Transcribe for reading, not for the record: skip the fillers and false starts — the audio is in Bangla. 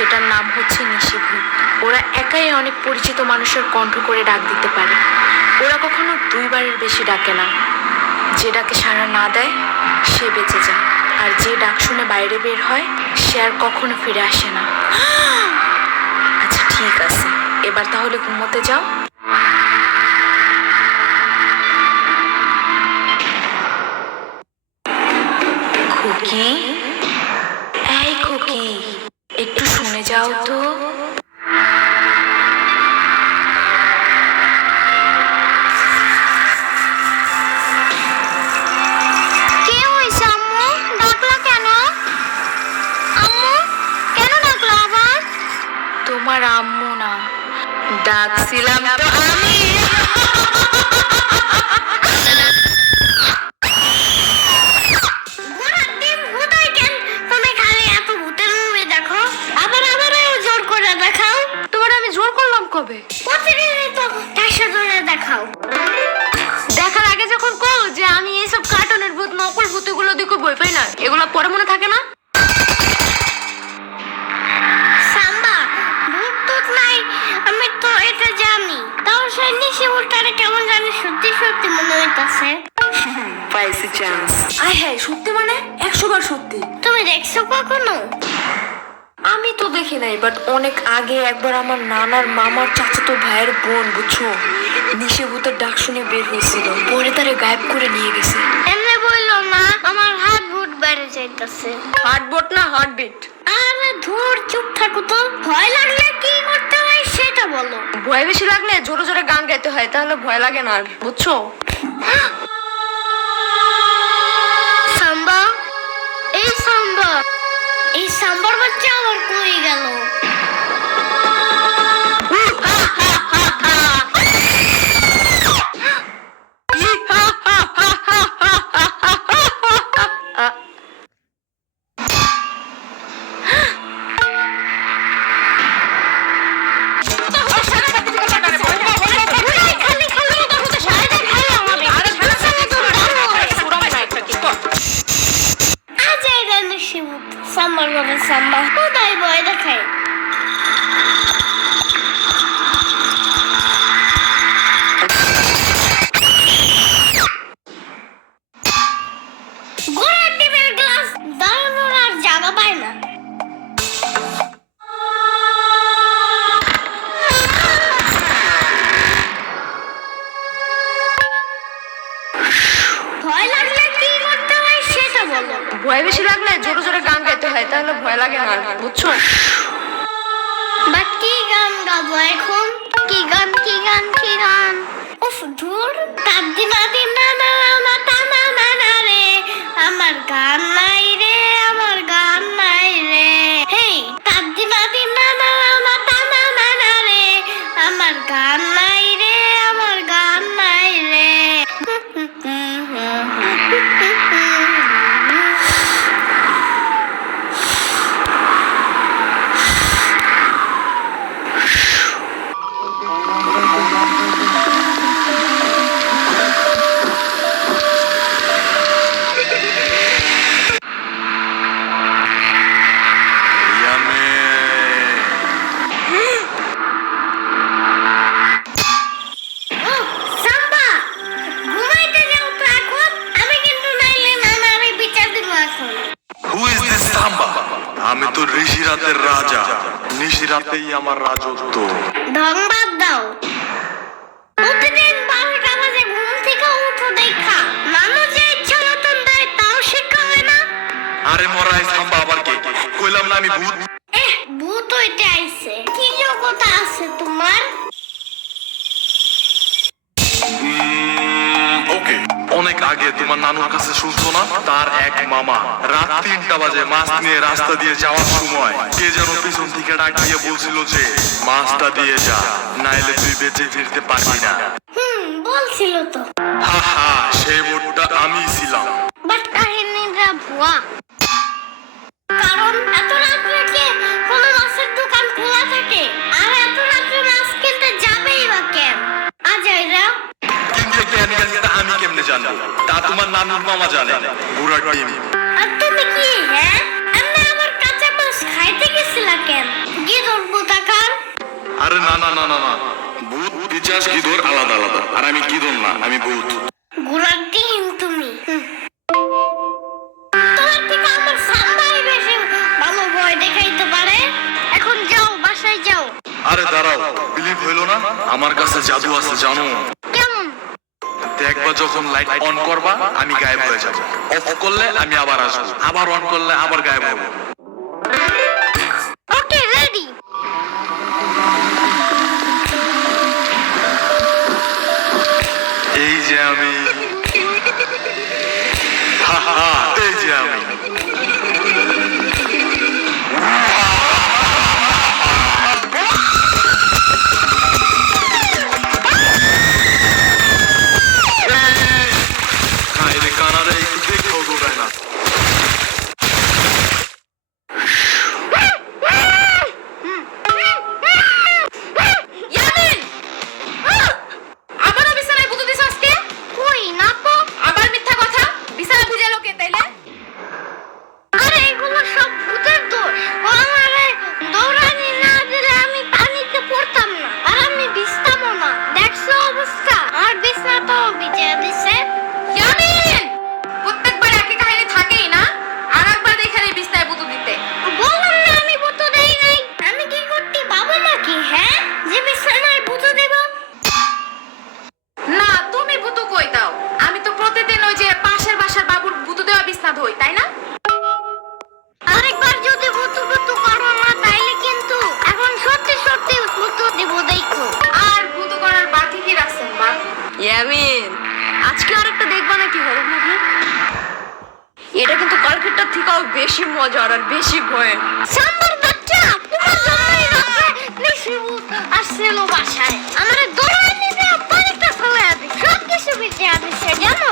সেটার নাম হচ্ছে নিশিভূত। ওরা একাই অনেক পরিচিত মানুষের কণ্ঠ করে ডাক দিতে পারে। ওরা কখনো দুইবারের বেশি ডাকে না। যে ডাকে সাড়া না দেয় সে বেঁচে যায়, আর যে ডাক শুনে বাইরে বের হয় সে আর কখনো ফিরে আসে না। আচ্ছা ঠিক আছে, এবার তাহলে ঘুমোতে যাও। খুকি, এই খুকি, একটু শুনে যাও তো। তোমার আম্মু না, ডাকছিলাম তো আমি। কবে দেখাও দেখার আগে যখন কও যে আমি এইসব কার্টুনের ভূত নকল ভূতগুলো দেখে ভয় পাই না, এগুলো পরে মনে থাকে না। সাম্বা, ভূত টুত নাই, আমি তো এটা জানি। তাও সেই নিশিভূতটারে কেমন জানি সত্যি সত্যি মনে হইতাছে। পাইছি চান্স। আয় হ্যাঁ, সত্যি মানে 100 বার সত্যি। তুমি দেখছো কখনো? আমি তো দেখি নাই, বাট অনেক আগে একবার আমার নানার মামার চাচাতো ভাইয়ের বোন, বুঝছো, নিশিভূতের ডাক শুনে বের হয়েছিল, পরে তারে গায়েব করে নিয়ে গেছে। এমনি বললো না, আমার হাত বুট বেড়ে যাইতাছে। হার্টবিট না হার্টবিট। আরে ধুর, চুপ থাকো তো। ভয় লাগলে কি করতে হয় সেটা বলো। ভয় বেশি লাগলে জোরে জোরে গান গাইতে হয়, তাহলে ভয় লাগে না আর, বুঝছো। সাম্বা, এই সাম্বা, এই সাম্বার বাচ্চা আবার কই গেল? সাম্বার বাবা সাম্বা কোথায় ভয় দেখায়? গোড়ার ডিমের গ্লাস দাঁড়ানোর আর জায়গা পায় না। ভয় লাগলে কি করতে হয় সেটা বলো। ভয় বেশি লাগলে জোরে জোরে গান গাইতে হয়, তাহলে ভয় লাগে না আর, বুঝছো। বাট কি গান গাবো এখন? কি গান কি গান কি গান? উফ ধুর, তাদি নাদি না না না তা না না না রে, আমার গান নাই রে, আমার গান নাই রে। হেই, তাদি নাদি না না না তা না না না রে, আমার গান নাই রে, আমার গান নাই রে। সাম্বা, ঘুমাইতে যাও তো এখন। আমি কিন্তু নাইলে নানারে বিচার দিব এখন। Who is this Samba? আমি তো ঋষিরাতের রাজা, নিশিরাতেই আমার রাজত্ব। ঢং বাদ দাও। প্রতিদিন 12টা বাজে ঘুম থেকে উঠো দেখা নানু যে ইচ্ছা মতন দেয় তাও শেখা হয় না। আরে মরাই সাম্বা আবার কে? কইলাম না আমি ভূত। ভূত হইতে আইছে। কি যোগ্যতা আছে তোমার? ওকে, অনেক আগে তোমার নানুর কাছে শুনছো না, তার এক মামা রাত 3টা বাজে মাছ নিয়ে রাস্তা দিয়ে যাওয়ার সময় কে যেন পিছন থেকে ডাক দিয়ে বলছিল যে মাছটা দিয়ে যা, নাইলে তুই বেঁচে ফিরতে পারবি না। বলছিল তো। হা হা, সেই বোর্ডটা আমি ছিলাম। বাট কাহিনীটা ভুয়া। কারণ এত রাত্রে কে কোনো মাছের দোকান খোলা থাকে? আর এত রাত্রে মাছ কিনতে যাবেই বা কেন? আজাইরা কিন্তু কেন গেছে তা আমি কেমনে জানবো? তা তোমার নানুর মামা জানে, বুড়া টিম। আর তুমি কি হ্যাঁ? আমি আমার কাঁচা মাছ খাইতে গেছিলা কেন গিদর কোথাকার আরে না না না না না, ভূত পিচাস গিদর আলাদা আলাদা, আর আমি গিদর না, আমি ভূত। ঘোড়ার ডিম তুমি তোমার থেকে আমার সাম্বাই বেশি ভালো ভয় দেখাইতে পারে। এখন যাও বাসায় যাও। আরে দাঁড়াও, বিলিভ হইলো না? আমার কাছে জাদু আছে জানো। কেমন? দেখবা যখন লাইট অন করবা আমি গায়েব হয়ে যাব, অফ করলে আমি আবার আসবো, আবার অন করলে আবার গায়েব হবো। Okay ready. এই যে আমি, হা হা হা, এই যে আমি। হায়রে কানারে, একটু দেখেও দৌড়ায় না। ইয়ামিন, আবারও বিছানায় ভূত দিছ আজকে? কই না তো। আবার মিথ্যা কথা, বিছানা বুঝালো কে তাইলে? আরে এগুলো সব ভূতের দোষ। ও আমারে দৌড়ানি না দিলে আমি পানিতে পড়তাম না, আর আমি ভিজতামও না। দেখছো অবস্থা, আর বিছনা তো ভিজে দিছে। ইয়ামিন, প্রত্যেকবার একই কাহিনী থাকেই না, আর একবার এখানে বিছানায় ভূত দিতে। বললাম না আমি ভূত দেই নাই। আমি কি করতে বাবা নাকি, হ্যাঁ, যে বিছানায় ভূত দেব? না, তুমি ভূত কই দাও? আমি তো প্রতিদিন ওই যে পাশের বাসার বাবুর ভূত দেওয়া বিছনা ধুই, তাই না? আরেকবার যদি ভূত করো না তাইলে কিন্তু এখন সত্যি সত্যি ভূত দেব দেখো। আর ভূত করার বাকি কি রাখছেন বাপ? ইয়ামিন, আজকে আরেকটা দেখবা নাকি হরর মুভি? এটা কিন্তু কালকেরটার থেকেও বেশি মজার আর বেশি ভয়ের। সাম্বার বাচ্চা, তোমার জন্যই রাতে বেশি ভূত আসছিল বাসায়। আমারে দৌড়ানি দিয়ে বাড়িতে ফেলে দিই, সব কিছু ভিজে দিছে জানো।